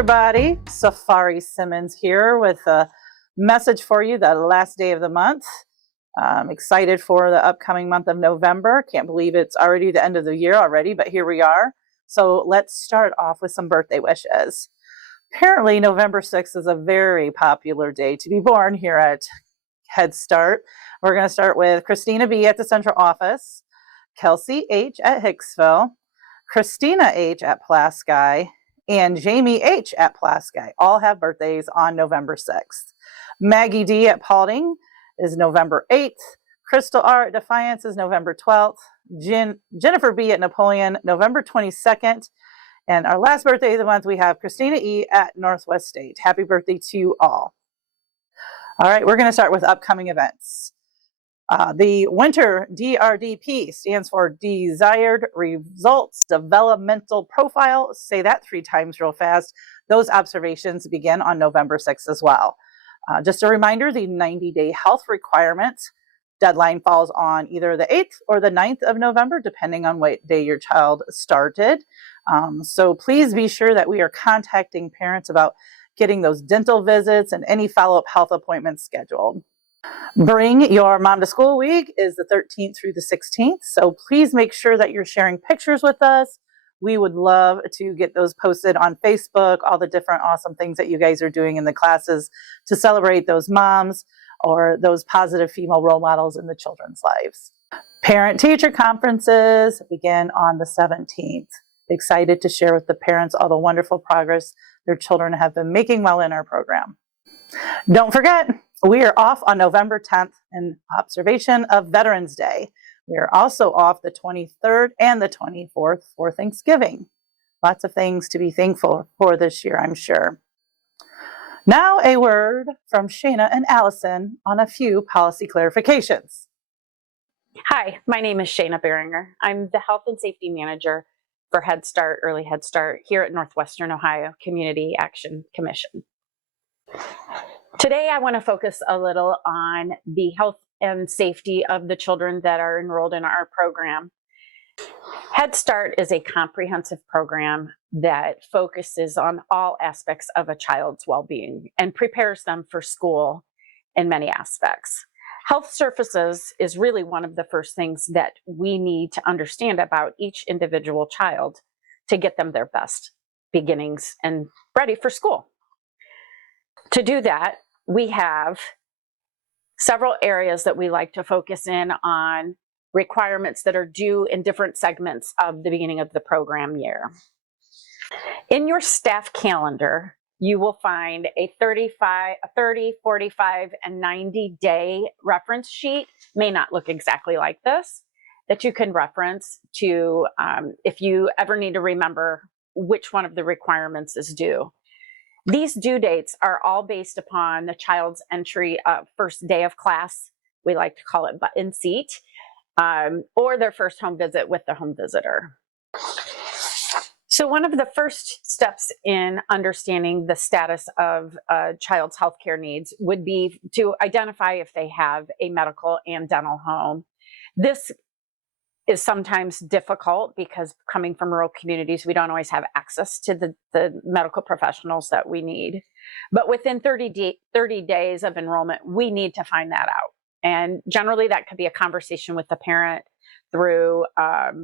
everybody, Safari Simmons here with a message for you the last day of the month. I'm excited for the upcoming month of November. Can't believe it's already the end of the year already, but here we are. So let's start off with some birthday wishes. Apparently November 6th is a very popular day to be born here at Head Start. We're going to start with Kristina B at the central office, Kelsey H at Hicksville, Kristina H at Pulaski, and Jayme H at Pulaski. All have birthdays on November 6th. Maggie D at Paulding is November 8th. Crystal R at Defiance is November 12th. Jennifer B at Napoleon, November 22nd. And our last birthday of the month, we have Kristina E at Northwest State. Happy birthday to you all. All right, we're going to start with upcoming events. The winter DRDP stands for Desired Results Developmental Profile. Say that 3 times real fast. Those observations begin on November 6th as well. Just a reminder, the 90-day health requirements deadline falls on either the 8th or the 9th of November, depending on what day your child started. So please be sure that we are contacting parents about getting those dental visits and any follow-up health appointments scheduled. Bring Your Mom to School week is the 13th through the 16th. So please make sure that you're sharing pictures with us. We would love to get those posted on Facebook, all the different awesome things that you guys are doing in the classes to celebrate those moms or those positive female role models in the children's lives. Parent-teacher conferences begin on the 17th. Excited to share with the parents all the wonderful progress their children have been making while in our program. Don't forget, we are off on November 10th in observation of Veterans Day. We are also off the 23rd and the 24th for Thanksgiving. Lots of things to be thankful for this year, I'm sure. Now a word from Shayna and Allison on a few policy clarifications. Hi, my name is Shayna Beringer. I'm the Health and Safety Manager for Head Start, Early Head Start here at Northwestern Ohio Community Action Commission. Today, I want to focus a little on the health and safety of the children that are enrolled in our program. Head Start is a comprehensive program that focuses on all aspects of a child's well-being and prepares them for school in many aspects. Health services is really one of the first things that we need to understand about each individual child to get them their best beginnings and ready for school. To do that, we have several areas that we like to focus in on requirements that are due in different segments of the beginning of the program year. In your staff calendar, you will find a 30, 45, and 90-day reference sheet. May not look exactly like this, that you can reference to if you ever need to remember which one of the requirements is due. These due dates are all based upon the child's entry first day of class. We like to call it button seat, or their first home visit with the home visitor. So one of the first steps in understanding the status of a child's healthcare needs would be to identify if they have a medical and dental home. This is sometimes difficult because coming from rural communities, we don't always have access to the medical professionals that we need. But within 30 days of enrollment, we need to find that out. And generally that could be a conversation with the parent through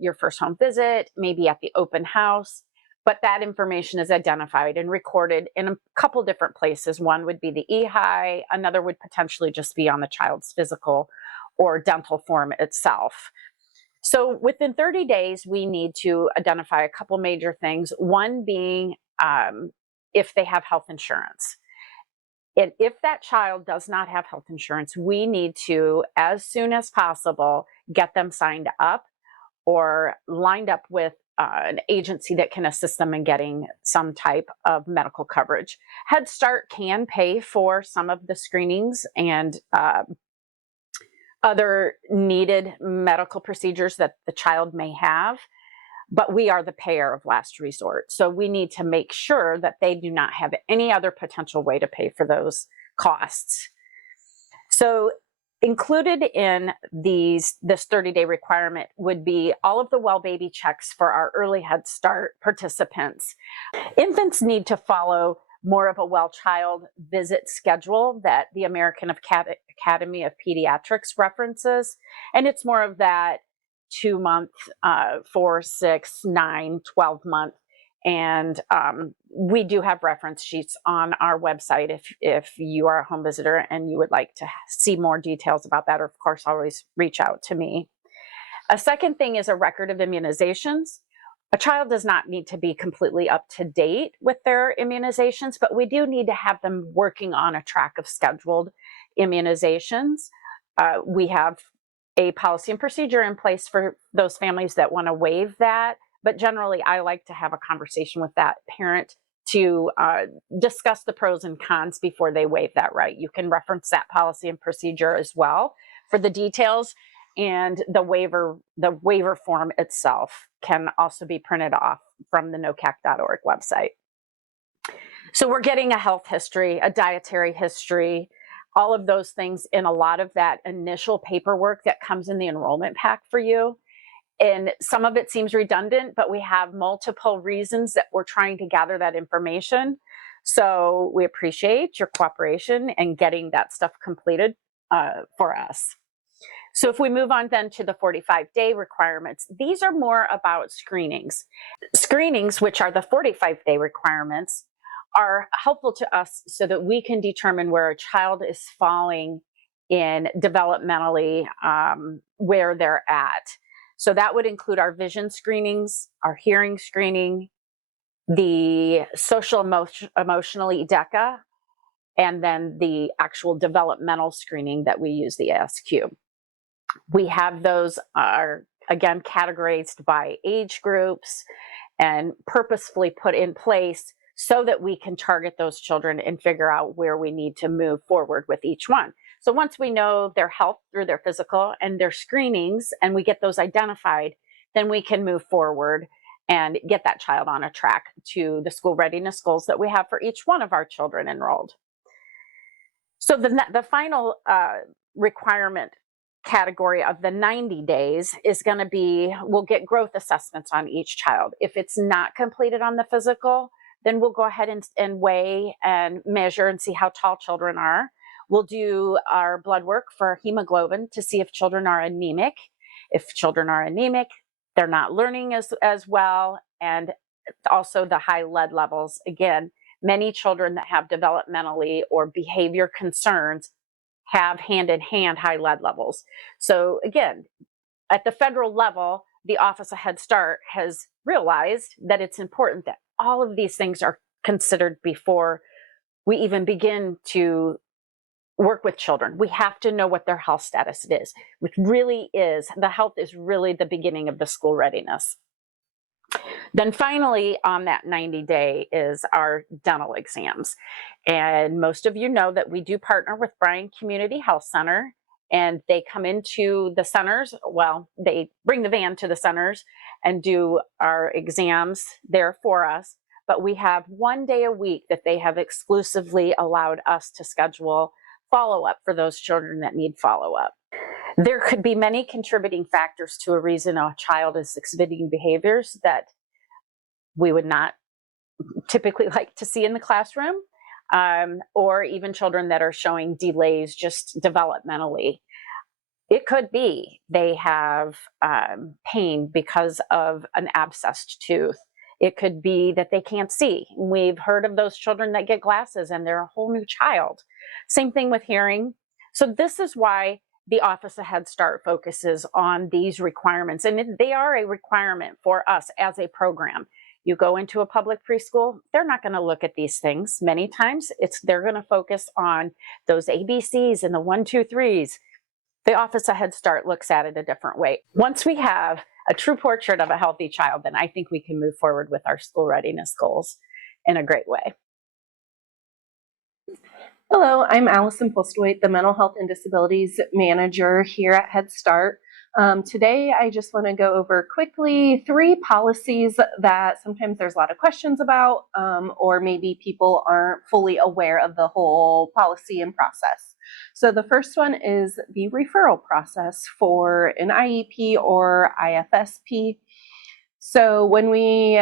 your first home visit, maybe at the open house. But that information is identified and recorded in a couple different places. One would be the EHI, another would potentially just be on the child's physical or dental form itself. So within 30 days, we need to identify a couple major things. One being if they have health insurance. And if that child does not have health insurance, we need to, as soon as possible, get them signed up or lined up with an agency that can assist them in getting some type of medical coverage. Head Start can pay for some of the screenings and other needed medical procedures that the child may have, but we are the payer of last resort. So we need to make sure that they do not have any other potential way to pay for those costs. So Included in this 30-day requirement would be all of the well baby checks for our early Head Start participants. Infants need to follow more of a well child visit schedule that the American Academy of Pediatrics references. And it's more of that 2-month, 4, 6, 9, 12-month. And we do have reference sheets on our website if you are a home visitor and you would like to see more details about that, or of course, always reach out to me. A second thing is a record of immunizations. A child does not need to be completely up to date with their immunizations, but we do need to have them working on a track of scheduled immunizations. We have a policy and procedure in place for those families that want to waive that, but generally I like to have a conversation with that parent to discuss the pros and cons before they waive that right. You can reference that policy and procedure as well for the details. And the waiver form itself can also be printed off from the NOCAC.org website. So we're getting a health history, a dietary history, all of those things in a lot of that initial paperwork that comes in the enrollment pack for you. And some of it seems redundant, but we have multiple reasons that we're trying to gather that information. So we appreciate your cooperation and getting that stuff completed for us. So if we move on then to the 45-day requirements, these are more about screenings. Screenings, which are the 45-day requirements, are helpful to us so that we can determine where a child is falling in developmentally, where they're at. So that would include our vision screenings, our hearing screening, the social emotionally DECA, and then the actual developmental screening that we use, the ASQ. We have those are, again, categorized by age groups and purposefully put in place so that we can target those children and figure out where we need to move forward with each one. So once we know their health through their physical and their screenings, and we get those identified, then we can move forward and get that child on a track to the school readiness goals that we have for each one of our children enrolled. So the final requirement category of the 90 days is going to be, we'll get growth assessments on each child. If it's not completed on the physical, then we'll go ahead and weigh and measure and see how tall children are. We'll do our blood work for hemoglobin to see if children are anemic. If children are anemic, they're not learning as well. And also the high lead levels. Again, many children that have developmentally or behavior concerns have hand-in-hand high lead levels. So again, at the federal level, the Office of Head Start has realized that it's important that all of these things are considered before we even begin to work with children. We have to know what their health status is, which really is, the health is really the beginning of the school readiness. Then finally, on that 90-day is our dental exams. And most of you know that we do partner with Bryan Community Health Center, and they come into the centers. Well, they bring the van to the centers and do our exams there for us. But we have 1 day a week that they have exclusively allowed us to schedule follow-up for those children that need follow-up. There could be many contributing factors to a reason a child is exhibiting behaviors that we would not typically like to see in the classroom, or even children that are showing delays just developmentally. It could be they have pain because of an abscessed tooth. It could be that they can't see. We've heard of those children that get glasses and they're a whole new child. Same thing with hearing. So this is why the Office of Head Start focuses on these requirements, and they are a requirement for us as a program. You go into a public preschool, they're not going to look at these things. Many times they're going to focus on those ABCs and the 1, 2, 3s. The Office of Head Start looks at it a different way. Once we have a true portrait of a healthy child, then I think we can move forward with our school readiness goals in a great way. Hello, I'm Allison Postwaite, the Mental Health and Disabilities Manager here at Head Start. Today, I just want to go over quickly 3 policies that sometimes there's a lot of questions about, or maybe people aren't fully aware of the whole policy and process. So the first one is the referral process for an IEP or IFSP. So when we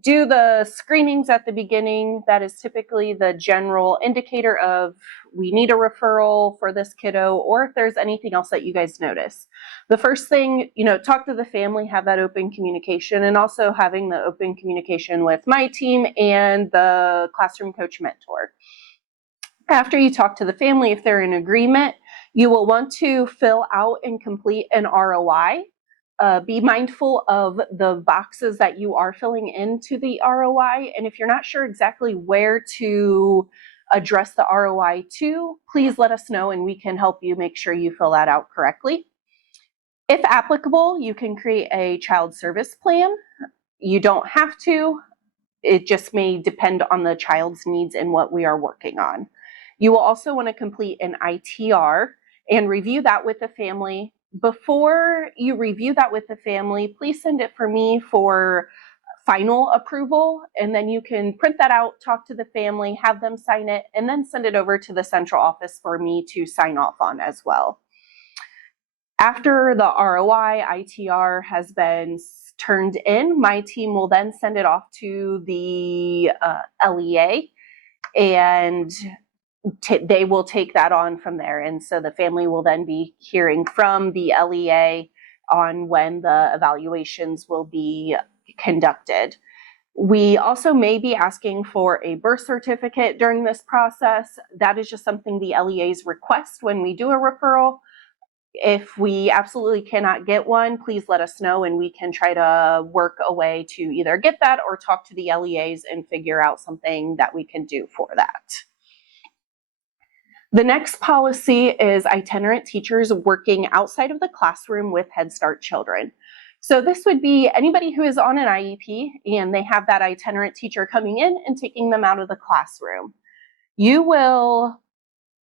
do the screenings at the beginning, that is typically the general indicator of we need a referral for this kiddo, or if there's anything else that you guys notice. The first thing, talk to the family, have that open communication, and also having the open communication with my team and the classroom coach mentor. After you talk to the family, if they're in agreement, you will want to fill out and complete an ROI. Be mindful of the boxes that you are filling into the ROI. And if you're not sure exactly where to address the ROI to, please let us know and we can help you make sure you fill that out correctly. If applicable, you can create a child service plan. You don't have to. It just may depend on the child's needs and what we are working on. You will also want to complete an ITR and review that with the family. Before you review that with the family, please send it for me for final approval, and then you can print that out, talk to the family, have them sign it, and then send it over to the central office for me to sign off on as well. After the ROI, ITR has been turned in, my team will then send it off to the LEA, and they will take that on from there. And so the family will then be hearing from the LEA on when the evaluations will be conducted. We also may be asking for a birth certificate during this process. That is just something the LEAs request when we do a referral. If we absolutely cannot get one, please let us know and we can try to work a way to either get that or talk to the LEAs and figure out something that we can do for that. The next policy is itinerant teachers working outside of the classroom with Head Start children. So this would be anybody who is on an IEP and they have that itinerant teacher coming in and taking them out of the classroom.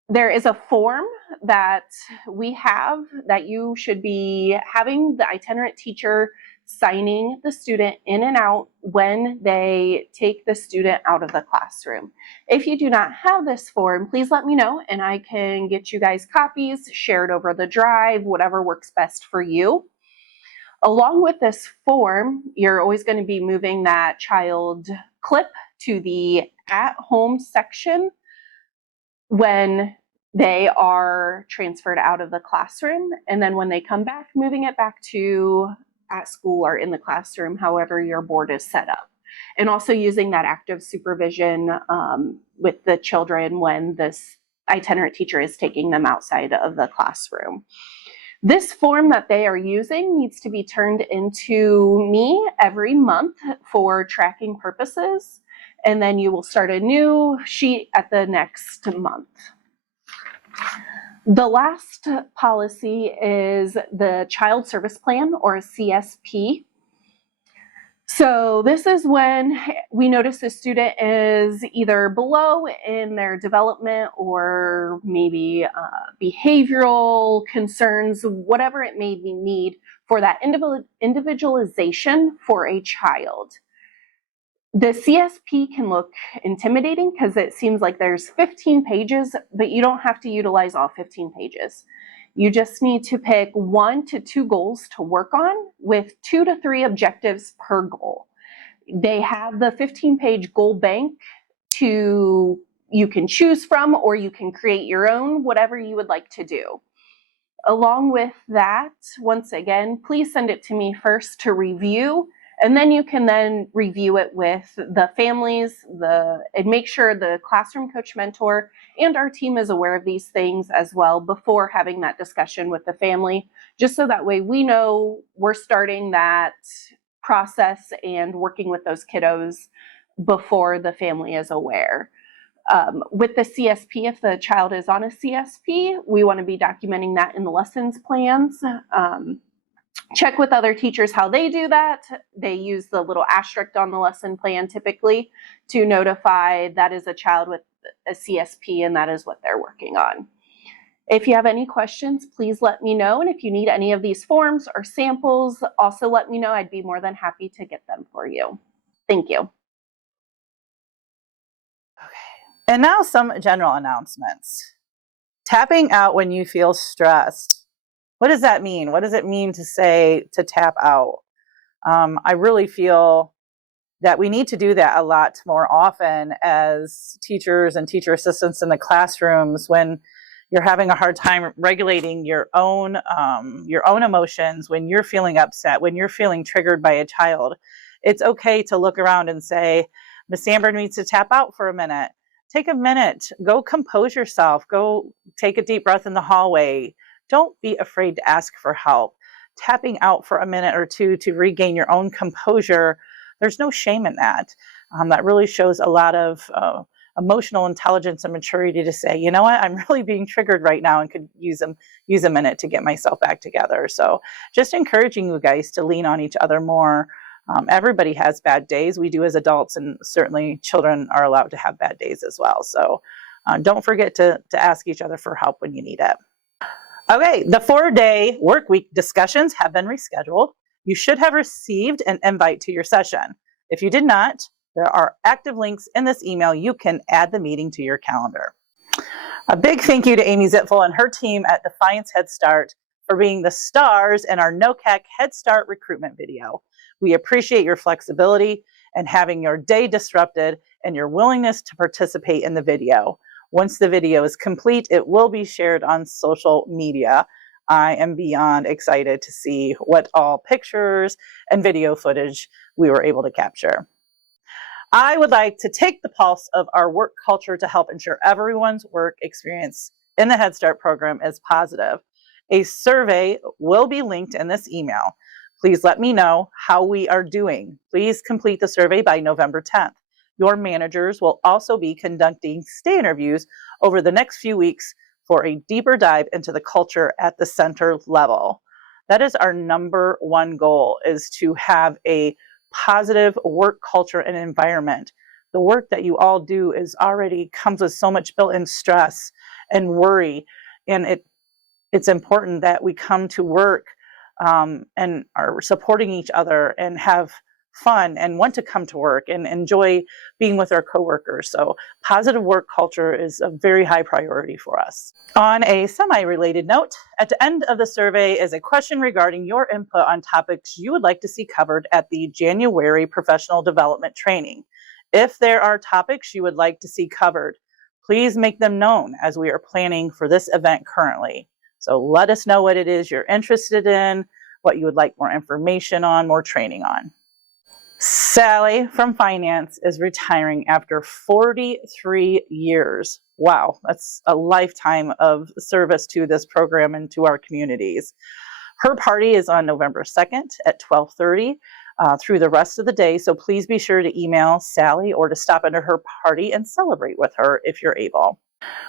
There is a form that we have that you should be having the itinerant teacher signing the student in and out when they take the student out of the classroom. If you do not have this form, please let me know and I can get you guys copies, shared over the drive, whatever works best for you. Along with this form, you're always going to be moving that child clip to the at-home section when they are transferred out of the classroom, and then when they come back, moving it back to at school or in the classroom, however your board is set up. And also using that active supervision with the children when this itinerant teacher is taking them outside of the classroom. This form that they are using needs to be turned into me every month for tracking purposes, and then you will start a new sheet at the next month. The last policy is the Child Service Plan, or CSP. So this is when we notice a student is either below in their development or maybe behavioral concerns, whatever it may need for that individualization for a child. The CSP can look intimidating because it seems like there's 15 pages, but you don't have to utilize all 15 pages. You just need to pick 1 to 2 goals to work on with 2 to 3 objectives per goal. They have the 15-page goal bank you can choose from, or you can create your own, whatever you would like to do. Along with that, once again, please send it to me first to review, and then you can then review it with the families, and make sure the classroom coach mentor and our team is aware of these things as well before having that discussion with the family, just so that way we know we're starting that process and working with those kiddos before the family is aware. With the CSP, if the child is on a CSP, we want to be documenting that in the lessons plans. Check with other teachers how they do that. They use the little asterisk on the lesson plan typically to notify that is a child with a CSP and that is what they're working on. If you have any questions, please let me know. And if you need any of these forms or samples, also let me know. I'd be more than happy to get them for you. Thank you. And now some general announcements. Tapping out when you feel stressed. What does that mean? What does it mean to say to tap out? I really feel that we need to do that a lot more often as teachers and teacher assistants in the classrooms when you're having a hard time regulating your own emotions, when you're feeling upset, when you're feeling triggered by a child. It's okay to look around and say, Miss Amber needs to tap out for a minute. Take a minute, go compose yourself, go take a deep breath in the hallway. Don't be afraid to ask for help. Tapping out for a minute or two to regain your own composure, there's no shame in that. That really shows a lot of emotional intelligence and maturity to say, you know what, I'm really being triggered right now and could use a minute to get myself back together. So just encouraging you guys to lean on each other more. Everybody has bad days. We do as adults, and certainly children are allowed to have bad days as well. So don't forget to ask each other for help when you need it. Okay, the 4-day work week discussions have been rescheduled. You should have received an invite to your session. If you did not, there are active links in this email. You can add the meeting to your calendar. A big thank you to Amy Zitful and her team at Defiance Head Start for being the stars in our NOCAC Head Start recruitment video. We appreciate your flexibility and having your day disrupted and your willingness to participate in the video. Once the video is complete, it will be shared on social media. I am beyond excited to see what all pictures and video footage we were able to capture. I would like to take the pulse of our work culture to help ensure everyone's work experience in the Head Start program is positive. A survey will be linked in this email. Please let me know how we are doing. Please complete the survey by November 10th. Your managers will also be conducting stay interviews over the next few weeks for a deeper dive into the culture at the center level. That is our number one goal, is to have a positive work culture and environment. The work that you all do is already comes with so much built-in stress and worry, and it's important that we come to work and are supporting each other and have fun and want to come to work and enjoy being with our coworkers. So positive work culture is a very high priority for us. On a semi-related note, at the end of the survey is a question regarding your input on topics you would like to see covered at the January professional development training. If there are topics you would like to see covered, please make them known as we are planning for this event currently. So let us know what it is you're interested in, what you would like more information on, more training on. Sally from finance is retiring after 43 years. Wow, that's a lifetime of service to this program and to our communities. Her party is on November 2nd at 12:30 through the rest of the day, so please be sure to email Sally or to stop into her party and celebrate with her if you're able.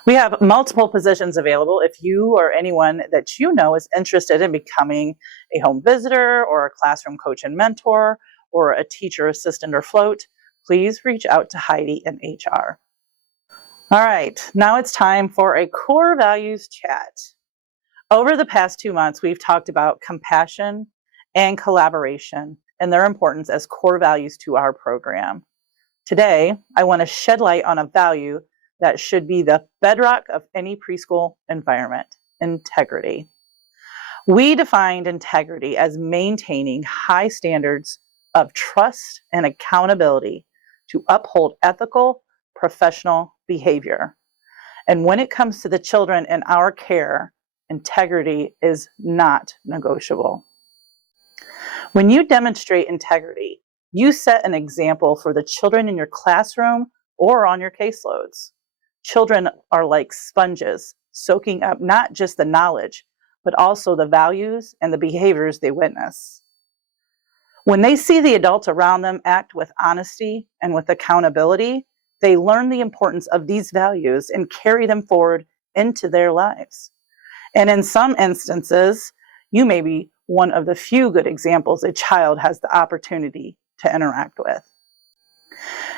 We have multiple positions available. If you or anyone that you know is interested in becoming a home visitor or a classroom coach and mentor, or a teacher assistant or float, please reach out to Heidi in HR. All right, now it's time for a core values chat. Over the past 2 months, we've talked about compassion and collaboration and their importance as core values to our program. Today, I want to shed light on a value that should be the bedrock of any preschool environment: integrity. We defined integrity as maintaining high standards of trust and accountability to uphold ethical, professional behavior. And when it comes to the children in our care, integrity is not negotiable. When you demonstrate integrity, you set an example for the children in your classroom or on your caseloads. Children are like sponges, soaking up not just the knowledge, but also the values and the behaviors they witness. When they see the adults around them act with honesty and with accountability, they learn the importance of these values and carry them forward into their lives. And in some instances, you may be one of the few good examples a child has the opportunity to interact with.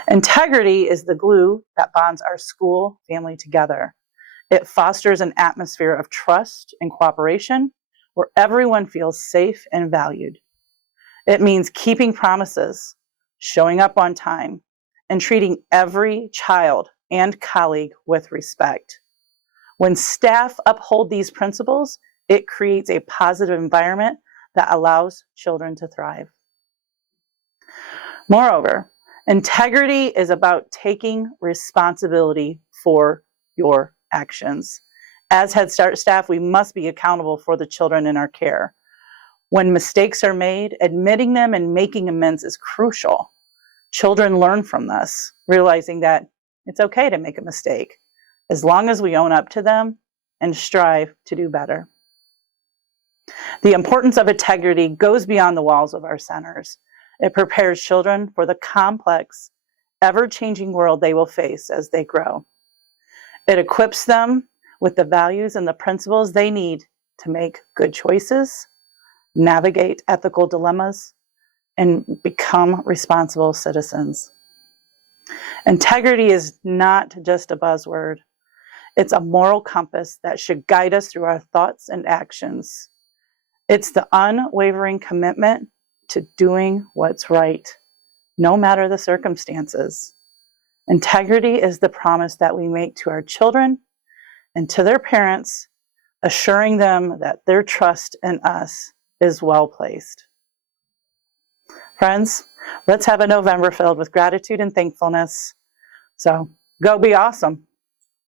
Integrity is the glue that bonds our school family together. It fosters an atmosphere of trust and cooperation where everyone feels safe and valued. It means keeping promises, showing up on time, and treating every child and colleague with respect. When staff uphold these principles, it creates a positive environment that allows children to thrive. Moreover, integrity is about taking responsibility for your actions. As Head Start staff, we must be accountable for the children in our care. When mistakes are made, admitting them and making amends is crucial. Children learn from this, realizing that it's okay to make a mistake, as long as we own up to them and strive to do better. The importance of integrity goes beyond the walls of our centers. It prepares children for the complex, ever-changing world they will face as they grow. It equips them with the values and the principles they need to make good choices, navigate ethical dilemmas, and become responsible citizens. Integrity is not just a buzzword. It's a moral compass that should guide us through our thoughts and actions. It's the unwavering commitment to doing what's right, no matter the circumstances. Integrity is the promise that we make to our children and to their parents, assuring them that their trust in us is well placed. Friends, let's have a November filled with gratitude and thankfulness. So go be awesome.